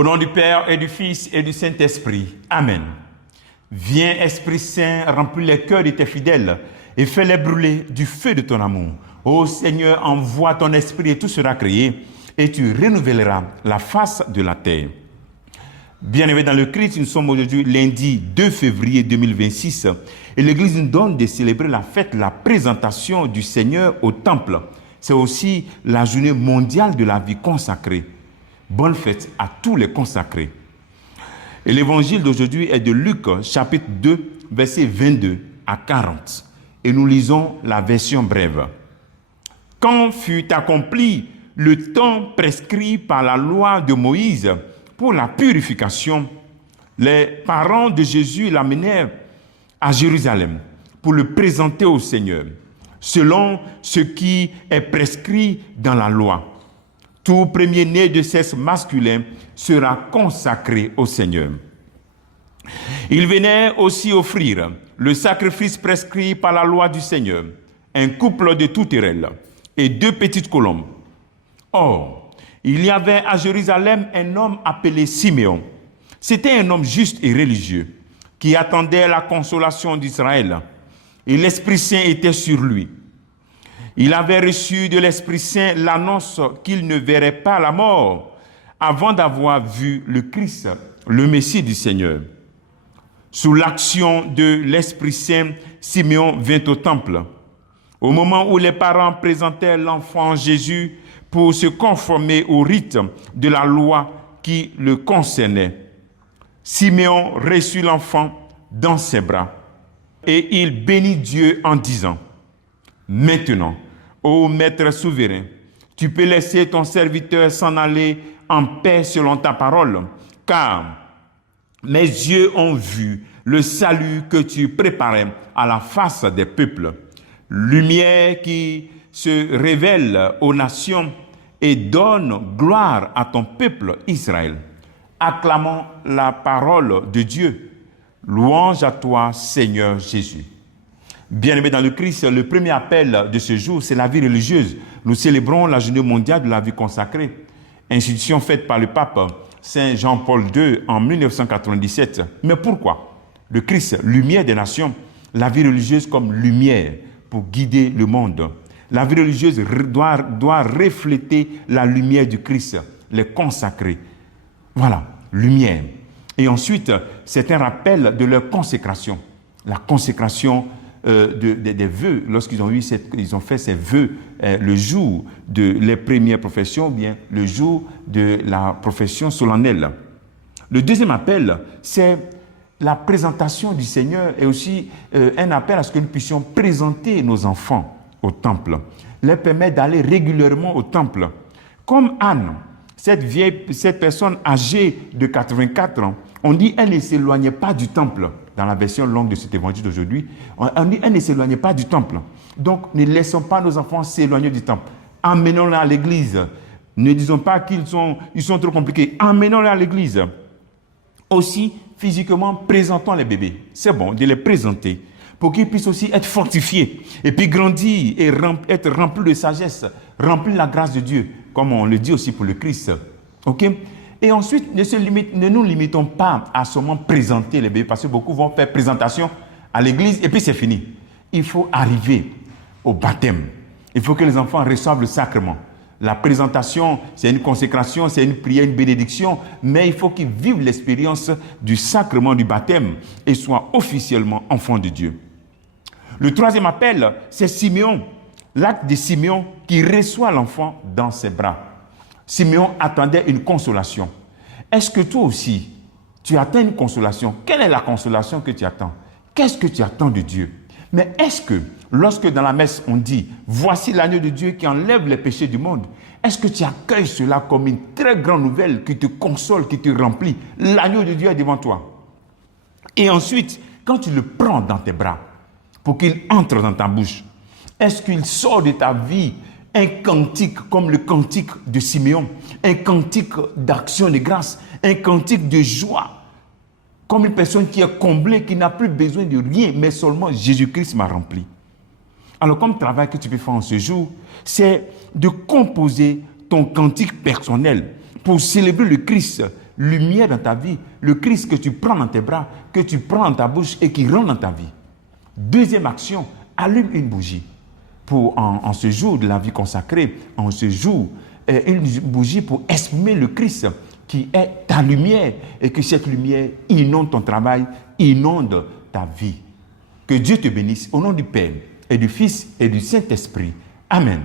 Au nom du Père et du Fils et du Saint-Esprit. Amen. Viens, Esprit Saint, remplis les cœurs de tes fidèles et fais-les brûler du feu de ton amour. Ô Seigneur, envoie ton esprit et tout sera créé et tu renouvelleras la face de la terre. Bien-aimés dans le Christ, nous sommes aujourd'hui lundi 2 février 2026 et l'Église nous donne de célébrer la fête, la présentation du Seigneur au temple. C'est aussi la journée mondiale de la vie consacrée. Bonne fête à tous les consacrés. Et l'évangile d'aujourd'hui est de Luc, chapitre 2, versets 22 à 40. Et nous lisons la version brève. Quand fut accompli le temps prescrit par la loi de Moïse pour la purification, les parents de Jésus l'amenèrent à Jérusalem pour le présenter au Seigneur, selon ce qui est prescrit dans la loi. Tout premier-né de sexe masculin sera consacré au Seigneur. Il venait aussi offrir le sacrifice prescrit par la loi du Seigneur, un couple de tourterelles et 2 petites colombes. Or, il y avait à Jérusalem un homme appelé Siméon. C'était un homme juste et religieux qui attendait la consolation d'Israël. Et l'Esprit Saint était sur lui. Il avait reçu de l'Esprit Saint l'annonce qu'il ne verrait pas la mort avant d'avoir vu le Christ, le Messie du Seigneur. Sous l'action de l'Esprit Saint, Siméon vint au temple. Au moment où les parents présentaient l'enfant Jésus pour se conformer au rite de la loi qui le concernait, Siméon reçut l'enfant dans ses bras et il bénit Dieu en disant: Maintenant, ô Maître souverain, tu peux laisser ton serviteur s'en aller en paix selon ta parole, car mes yeux ont vu le salut que tu préparais à la face des peuples, lumière qui se révèle aux nations et donne gloire à ton peuple Israël. Acclamons la parole de Dieu. Louange à toi, Seigneur Jésus. Bien-aimés dans le Christ, le premier appel de ce jour, c'est la vie religieuse. Nous célébrons la journée mondiale de la vie consacrée, institution faite par le pape Saint Jean-Paul II en 1997. Mais pourquoi? Le Christ, lumière des nations, la vie religieuse comme lumière pour guider le monde. La vie religieuse doit refléter la lumière du Christ, les consacrés. Voilà, lumière. Et ensuite, c'est un rappel de leur consécration. La consécration des vœux, lorsqu'ils ont fait ces vœux le jour de les premières professions, ou bien le jour de la profession solennelle. Le deuxième appel, c'est la présentation du Seigneur et aussi un appel à ce que nous puissions présenter nos enfants au temple, leur permettre d'aller régulièrement au temple. Comme Anne, cette personne âgée de 84 ans, on dit qu'elle ne s'éloignait pas du temple. Dans la version longue de cet évangile d'aujourd'hui, on dit qu'elle ne s'éloignait pas du temple. Donc, ne laissons pas nos enfants s'éloigner du temple. Emmenons-les à l'église. Ne disons pas qu'ils sont trop compliqués. Emmenons-les à l'église. Aussi, physiquement, présentons les bébés. C'est bon de les présenter pour qu'ils puissent aussi être fortifiés et puis grandir et être remplis de sagesse, remplis de la grâce de Dieu, comme on le dit aussi pour le Christ. OK? Et ensuite, ne nous limitons pas à seulement présenter les bébés, parce que beaucoup vont faire présentation à l'église et puis c'est fini. Il faut arriver au baptême. Il faut que les enfants reçoivent le sacrement. La présentation, c'est une consécration, c'est une prière, une bénédiction, mais il faut qu'ils vivent l'expérience du sacrement du baptême et soient officiellement enfants de Dieu. Le troisième appel, c'est Siméon, l'acte de Siméon qui reçoit l'enfant dans ses bras. Siméon attendait une consolation. Est-ce que toi aussi, tu attends une consolation? Quelle est la consolation que tu attends? Qu'est-ce que tu attends de Dieu? Mais est-ce que, lorsque dans la messe on dit « Voici l'agneau de Dieu qui enlève les péchés du monde », est-ce que tu accueilles cela comme une très grande nouvelle qui te console, qui te remplit? L'agneau de Dieu est devant toi. Et ensuite, quand tu le prends dans tes bras pour qu'il entre dans ta bouche, est-ce qu'il sort de ta vie un cantique comme le cantique de Siméon, un cantique d'action de grâce, un cantique de joie, comme une personne qui est comblée, qui n'a plus besoin de rien, mais seulement Jésus-Christ m'a rempli. Alors, comme travail que tu peux faire en ce jour, c'est de composer ton cantique personnel pour célébrer le Christ, lumière dans ta vie, le Christ que tu prends dans tes bras, que tu prends dans ta bouche et qui rentre dans ta vie. Deuxième action, allume une bougie. En ce jour de la vie consacrée, en ce jour, une bougie pour exprimer le Christ qui est ta lumière et que cette lumière inonde ton travail, inonde ta vie. Que Dieu te bénisse au nom du Père et du Fils et du Saint-Esprit. Amen.